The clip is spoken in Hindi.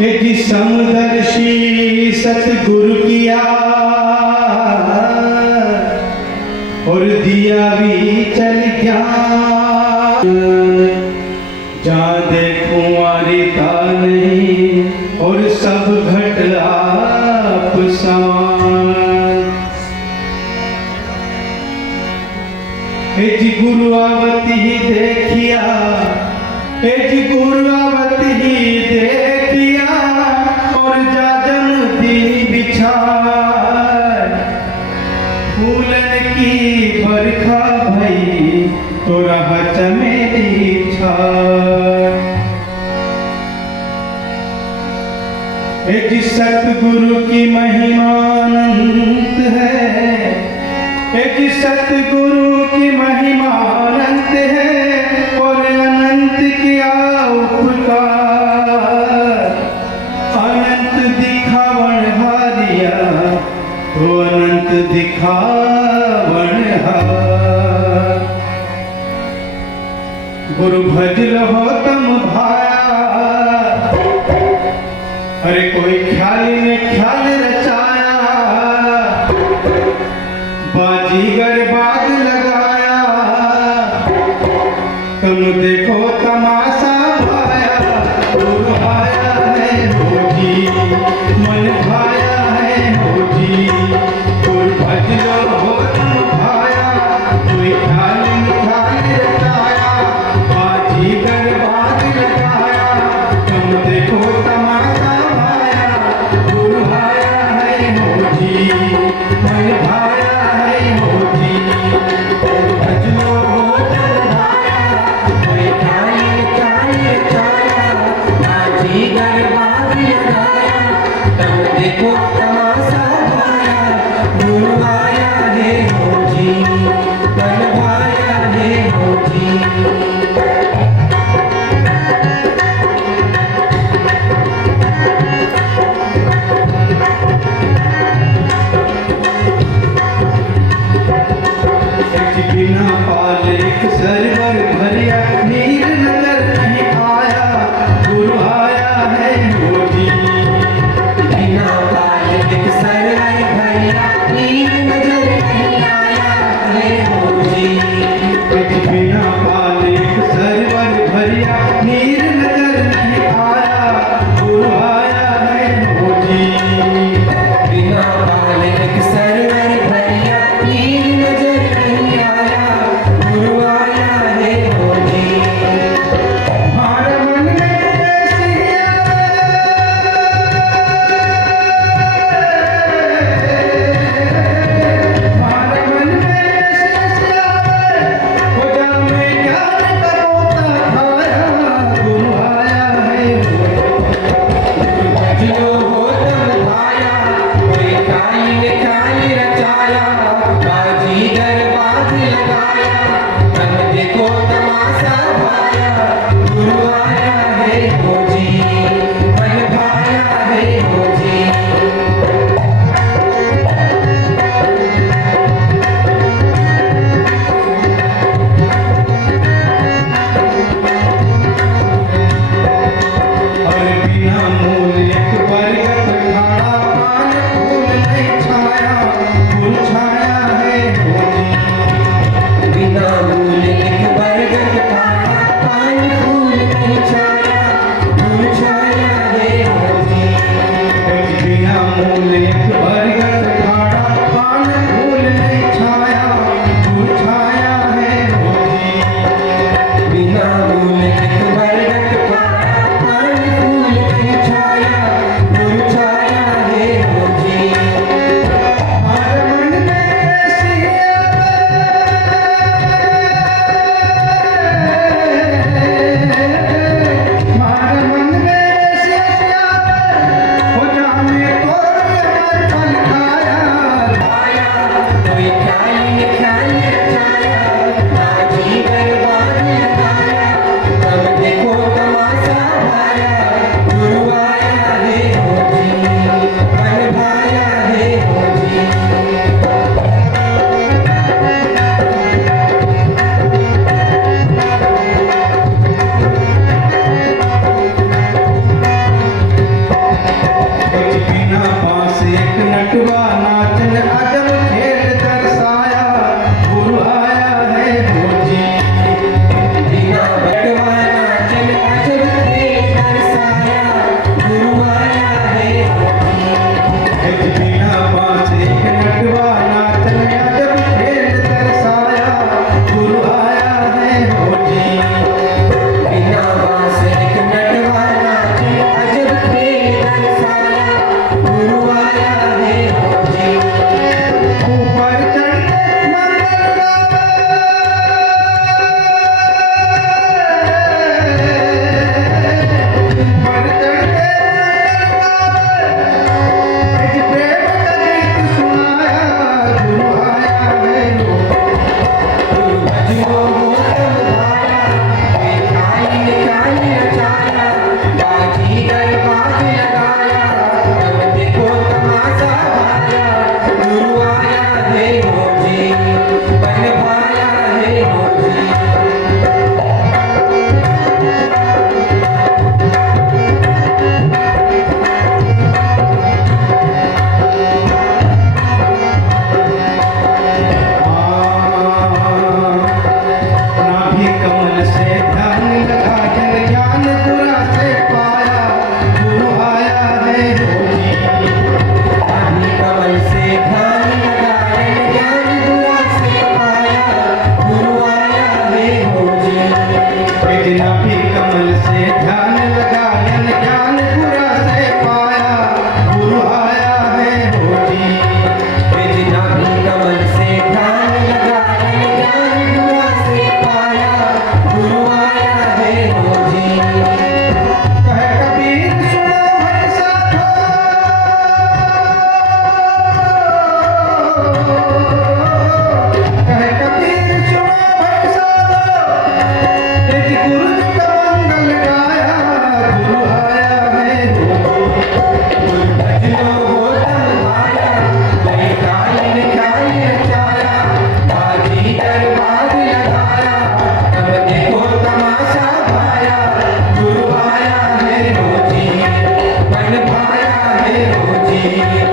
जी समदर्शी सतगुरु किया और दिया भी चल ज्ञान। जहाँ देखूं आरिता नहीं और सब घट आप समान। जी गुरु आवती ही देखिया, जी गुरु आवती ही देखिया और जाजन दी बिछाए। फूलन की बरखा भई तो रहा चमेली छाए। जी सतगुरु की महिमा अनंत है, जी सतगुरु की महिमा अनंत है और अनंत किया उपकार। अनंत दिखावन हारिया तो अनंत दिखावन हार। गुरु भज रहो तम भाया, अरे कोई ख्याल में ख्याल रचाया। बाजीगर बाग लगाया, तुम देखो तमाशा भाया। गुरु आया है हो जी, मन भाया है हो जी। गुरु भज रहो तुम भाया, कोई ख्याल में ख्याल रचाया। बाजीगर बाग लगाया, तुम देखो तमाशा भाया। गुरु आया में